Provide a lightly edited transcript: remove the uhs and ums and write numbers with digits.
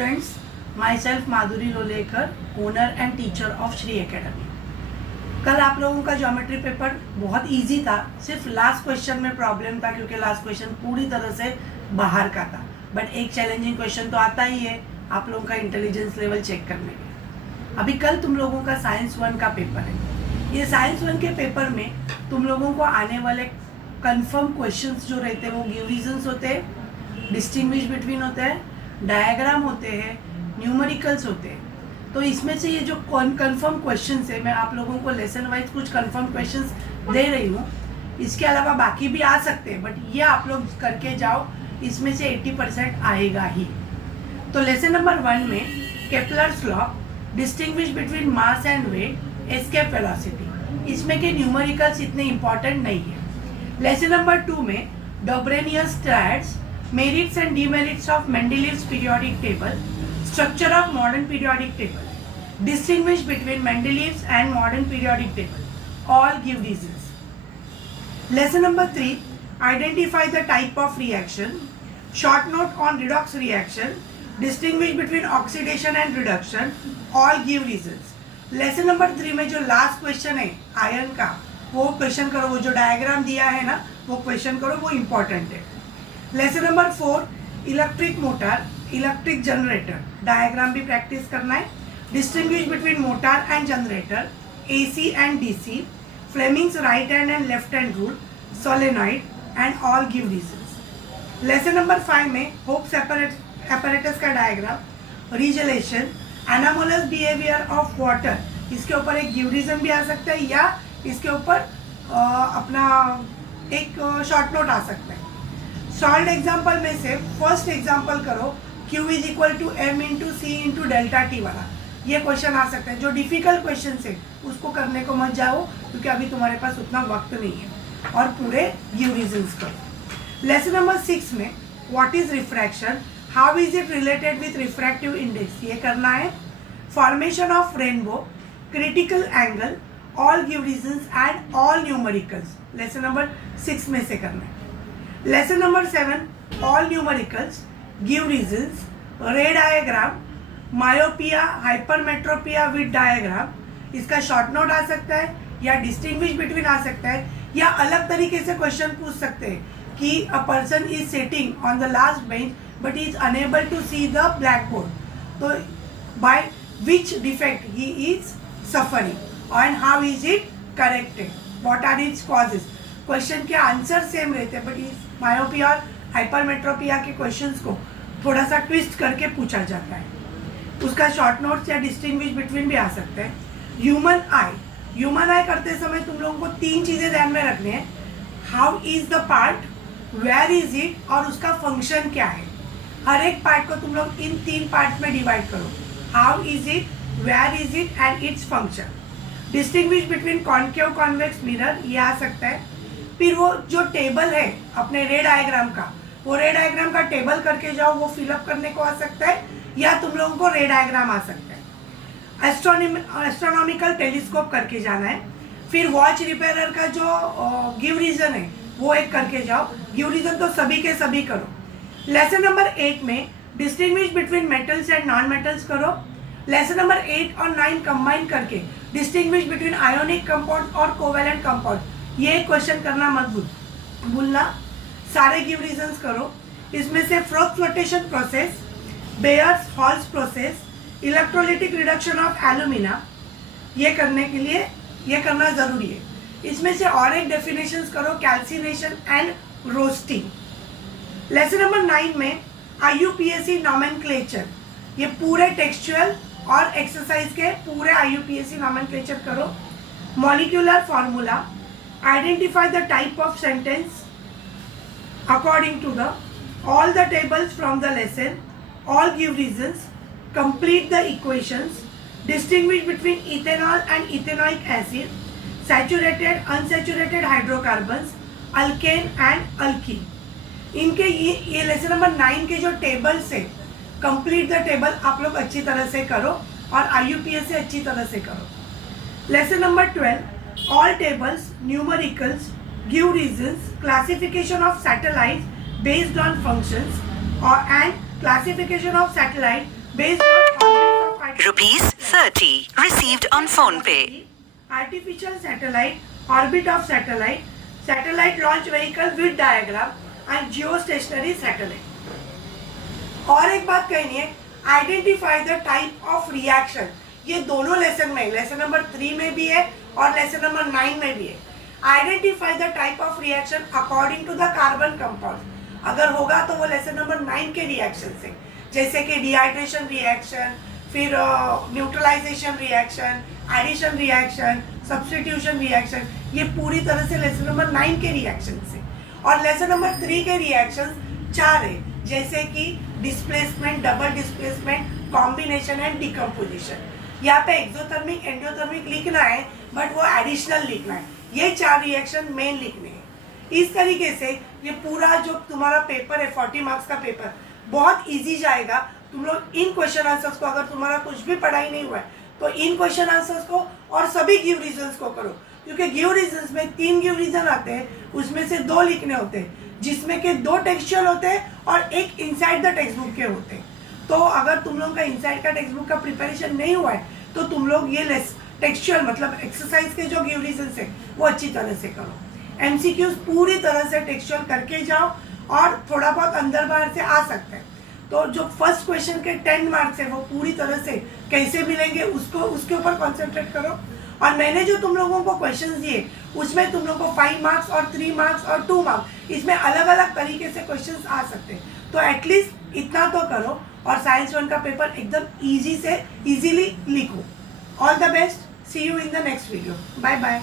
Students, myself Madhuri Lolekar, owner and teacher of Shri academy. कल आप लोगों का ज्योमेट्री पेपर बहुत इजी था, सिर्फ लास्ट क्वेश्चन में प्रॉब्लम था क्योंकि लास्ट क्वेश्चन पूरी तरह से बाहर का था। बट एक चैलेंजिंग क्वेश्चन तो आता ही है आप लोगों का इंटेलिजेंस लेवल चेक करने के। अभी कल तुम लोगों का साइंस 1 का पेपर है। ये साइंस 1 के पेपर में तुम लोगों को आने वाले कंफर्म क्वेश्चंस जो रहते हैं वो गिव रीजंस होते हैं, डिस्टिंग्विश बिटवीन होते हैं, डायग्राम होते हैं, न्यूमेरिकल्स होते हैं। तो इसमें से ये जो कंफर्म क्वेश्चंस है, मैं आप लोगों को लेसन वाइज कुछ कंफर्म क्वेश्चंस दे रही हूँ। इसके अलावा बाकी भी आ सकते हैं, बट ये आप लोग करके जाओ, इसमें से 80% आएगा ही। तो लेसन नंबर 1 में Kepler's law, distinguish between mass and weight, escape velocity, इसमें के न्यूमेरिकल्स इतने इंपॉर्टेंट नहीं है। लेसन नंबर 2 में डोब्रेनियस triads, merits and demerits of Mendeleev's periodic table, structure of modern periodic table, distinguish between Mendeleev's and modern periodic table, all give reasons. Lesson number 3, identify the type of reaction, short note on redox reaction, distinguish between oxidation and reduction, all give reasons. Lesson number 3 में जो last question है iron का, वो question करो, वो जो diagram दिया है ना वो क्वेश्चन करो, वो इम्पॉर्टेंट है। Lesson number 4, electric motor, electric generator, diagram भी प्रैक्टिस करना है। Distinguish between motor and generator, AC and DC, Fleming's right hand and left hand rule, solenoid and all give reasons. Lesson number 5 में Hope's apparatus का diagram, regelation, anomalous behaviour of water, इसके ऊपर एक give reason भी आ सकता है या इसके ऊपर अपना एक शॉर्ट नोट आ सकता है। सॉल्व एग्जाम्पल में से फर्स्ट एग्जाम्पल करो, Q is equal to M into C into delta T वाला, ये क्वेश्चन आ सकता है। जो डिफिकल्ट क्वेश्चन है उसको करने को मत जाओ क्योंकि अभी तुम्हारे पास उतना वक्त नहीं है, और पूरे गिव रीजंस करो। लेसन नंबर 6 में what is refraction, how is it related with refractive index, ये करना है। Formation of rainbow, critical angle, all give reasons and all numericals, lesson number 6 में से करना है। Lesson number 7, all numericals, give reasons, रे diagram, myopia, hypermetropia with diagram, इसका short note आ सकता है या डिस्टिंग्विश बिटवीन आ सकता है, या अलग तरीके से क्वेश्चन पूछ सकते हैं कि a person is sitting on the last bench but is unable to see the black board, तो by which defect he is suffering and how is it corrected, what are its causes. Question के answer same रहते हैं, but इस myopia और hypermetropia के questions को थोड़ा सा ट्विस्ट करके पूछा जाता है, उसका शॉर्ट नोट्स या डिस्टिंग्विश बिटवीन भी आ सकते हैं। ह्यूमन आई, ह्यूमन आई करते समय तुम लोगों को 3 चीज़ें ध्यान में रखनी है, how is the part, where is it, और उसका फंक्शन क्या है। हर एक पार्ट को तुम लोग इन 3 पार्ट में डिवाइड करो, how is it, where is it and its function. Distinguish between concave convex mirror, ये आ सकता है। फिर वो जो टेबल है अपने रे डायग्राम का, वो रे डायग्राम का टेबल करके जाओ, वो फिलअप करने को आ सकता है, या तुम लोगों को रे डायग्राम आ सकता है। एस्ट्रोनॉमिकल टेलीस्कोप करके जाना है। फिर वॉच रिपेयरर का जो गिव रीजन है वो एक करके जाओ, गिव रीजन तो सभी के सभी करो। लेसन नंबर 8 में distinguish between metals and non metals करो। लेसन नंबर 8 और 9 कंबाइन करके डिस्टिंग्विश बिटवीन आयोनिक कंपाउंड और कोवेलेंट कंपाउंड, ये क्वेश्चन करना मत भूलना। सारे गिव रीजंस करो। इसमें से froth flotation process, Bayer's Hall's process, electrolytic reduction of alumina, ये करने के लिए ये करना ज़रूरी है। इसमें से और एक डेफिनेशंस करो, calcination and roasting. Lesson number 9 में IUPAC नॉमेनक्लेचर, ये पूरे टेक्सचुअल और एक्सरसाइज के पूरे IUPAC नॉमेनक्लेचर करो। Molecular formula, identify the type of sentence according to the all the tables from the lesson, all give reasons, complete the equations, distinguish between ethanol and ethanoic acid, saturated unsaturated hydrocarbons, alkane and alkene। इनके ये lesson number 9 के जो tables है, complete the table आप लोग अच्छी तरह से करो और IUPAC से अच्छी तरह से करो। Lesson number 12, all tables, numericals, give reasons, classification of satellites based on functions, and classification of satellite based on orbits of ₹30 received on PhonePe. artificial satellite, orbit of satellite, satellite launch vehicle with diagram and geostationary satellite. और एक बात कहनी है, identify the type of reaction. ये दोनों lesson में, lesson number 3 में भी है और लेसन नंबर 9 में भी है. Identify the type of reaction according to the carbon compound. अगर होगा तो वो लेसन नंबर 9 के रिएक्शन से, जैसे कि डिहाइड्रेशन रिएक्शन, फिर neutralization reaction, addition reaction, substitution reaction, ये पूरी तरह से लेसन नंबर 9 के रिएक्शन से. और लेसन नंबर 3 के रिएक्शन 4 है, जैसे कि displacement, double displacement, combination and decomposition. यहाँ पे एक्सोथर्मिक, एंडोथर्मिक लिखना है, बट वो एडिशनल लिखना है. ये 4 रिएक्शन मेन लिखने हैं. इस तरीके से ये पूरा जो तुम्हारा पेपर है 40 मार्क्स का पेपर बहुत इजी जाएगा. तुम लोग इन क्वेश्चन आंसर्स को, अगर तुम्हारा कुछ भी पढ़ाई नहीं हुआ है तो इन क्वेश्चन आंसर्स को और सभी गिव रीजंस को करो, क्योंकि गिव रीजंस में 3 गिव रीजन आते हैं, उसमें से 2 लिखने होते हैं, जिसमें के 2 टेक्सचुअल होते हैं और एक इनसाइड द टेक्स्ट बुक के होते हैं. तो अगर तुम लोगों का इनसाइड का टेक्स्ट बुक का प्रिपरेशन नहीं हुआ है तो तुम लोग ये टेक्सचुअल मतलब एक्सरसाइज के जो गिव रीजन है वो अच्छी तरह से करो. एमसीक्यूज पूरी तरह से टेक्सचुअल करके जाओ और थोड़ा बहुत अंदर बाहर से आ सकते हैं. तो जो फर्स्ट क्वेश्चन के 10 मार्क्स है वो पूरी तरह से कैसे मिलेंगे उसके ऊपर कॉन्सेंट्रेट करो. और मैंने जो तुम लोगों को क्वेश्चंस दिए उसमें तुम लोगों को 5 मार्क्स और 3 मार्क्स और 2 मार्क्स, इसमें अलग अलग तरीके से क्वेश्चंस आ सकते हैं. तो एटलीस्ट इतना तो करो और साइंस 1 का पेपर एकदम इजीली लिखो. All the best. See you in the next video. Bye bye.